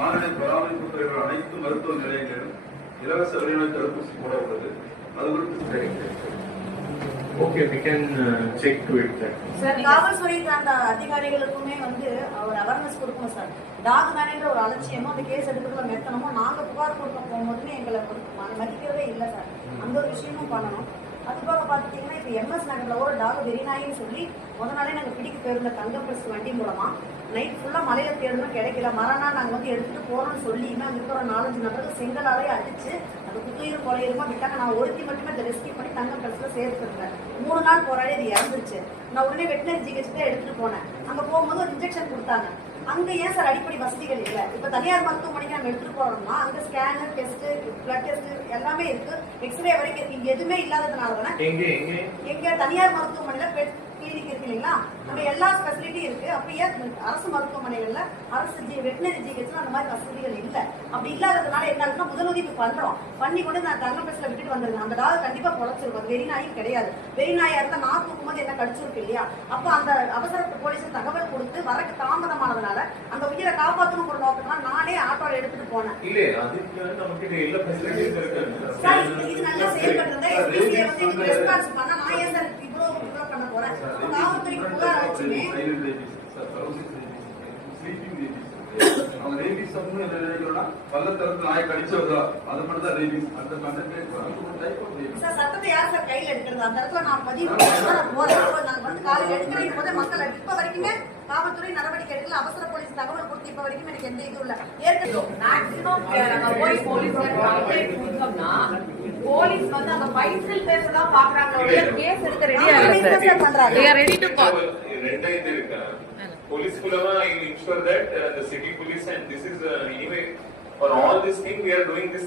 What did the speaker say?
கால்நடை பராமரிப்பு துறைகள் அனைத்து மருத்துவ நிலையங்களிலும் இலவச வெளிநோய் தடுப்பூசி போட உள்ளது. அது குறித்து Okay, we can check to it. Sir காவல்துறை சார்ந்த அதிகாரிகளுக்குமே ஒரு அவேர்னஸ் கொடுக்கணும் சார். டாக் மேனேஜர் ஒரு அலட்சியமோ அந்த கேஸ் எடுக்கிறதுல மெத்தனமோ நாங்க புகார் கொடுக்க போகும்போதுமே எங்களை மதிக்கிறதே இல்லை சார். அந்த ஒரு விஷயமும் பண்ணணும். அதுபோக பார்த்துட்டீங்கன்னா இப்போ MS நகர்ல ஒரு டாக் வெறிநாயின்னு சொல்லி முதல் நாளே நாங்கள் பிடிக்க போயிருந்த தங்கம் பிரஸ் வண்டி மூலமா நைட் ஃபுல்லாக மலையில தேடணும் கிடைக்கல. மறுநாள் நாங்கள் எடுத்துட்டு போறோம்னு சொல்லி இன்னும் இருக்கிற 4-5 நபர்கள் செங்கலாலே அடிச்சு அது குத்துயிரும் கொலையுமா விட்டாங்க. நான் ஒருத்தி மட்டுமே அதை ரெஸ்கியூ பண்ணி தங்கம் பிரஸ்ல சேர்த்துருக்கேன். 3 நாள் போராடி அது இறந்துருச்சு. நான் உடனே வெட்டினரி ஜிஹெச் தான் எடுத்துட்டு போனேன். அங்க போகும்போது ஒரு இன்ஜெக்ஷன் கொடுத்தாங்க. அங்க ஏன் சார் அடிப்படை வசதிகள் இல்லை? இப்ப தனியார் மருத்துவமனைக்கு நம்ம எடுத்துட்டு போறோம்னா அங்க ஸ்கேனர் டெஸ்ட், பிளட் டெஸ்ட் எல்லாமே இருக்கு, எக்ஸ்ரே வரைக்கும் இருக்கு. இங்க எதுவுமே இல்லாததுனால தானே எங்க தனியார் மருத்துவமனையில பெட் கிளினிக் இருக்கு இல்லைங்களா, அங்க எல்லா ஃபெசிலிட்டியும் இருக்கு. அப்படியே அரசு மருத்துவமனைகள்ல அரசு வெட்டினரி ஜிஹெச்ல அந்த மாதிரி வசதிகள் இல்லை. அப்படி இல்லாததுனால என்ன ஆகுதுன்னா முதலுதவி பண்றோம், பண்ணி கொண்டு நான் தங்கம் பிரஸ்ல விட்டுட்டு வந்துருங்க. அந்த டாக் கண்டிப்பா பொழைச்சிருக்கும். அது வெறிநாயும் கிடையாது. வெறிநாயா இருந்தா நான் தூக்கும்போது என்ன கடிச்சிருக்கு இல்லையா, அப்ப அந்த அவசர போலீஸ் தகவல் கொடுத்து வரக்கு தாமதமானதுனால அந்த உயிரை காப்பாற்றணும் ஒரு நோக்கம்னா நானே ஆட்டோல எடுத்துட்டு போனேன். இது நல்லா செயல்படுறதா ரெஸ்பான்ஸ் பண்ண நான் ஏன் சார் இவ்வளவு பண்ண போறேன்? காவல்துறைக்கு புகார் வச்சுமே சட்டத்தை யார் சார் கையில எடுக்கிறது? அந்த இடத்துல நான் பதிவு போறேன். காலையில் எடுக்கிறேன் போது மக்கள் இப்ப வரைக்குமே காவல்துறை நடவடிக்கை எடுக்கல. அவசர போலீஸ் தகவல் கொடுத்து இப்ப வரைக்கும் எனக்கு எந்த இதுவும் இல்ல. மேக்ஸிமம் போய் போலீஸ் கொடுத்தோம்னா போலீஸ் அந்த பைசல் பேசதான் பாக்குறாங்க. கேஸ் எடுக்க ரெடியா இருக்கு. Police Kulava, I ensure that the city police and this is anyway for all this thing we are doing this.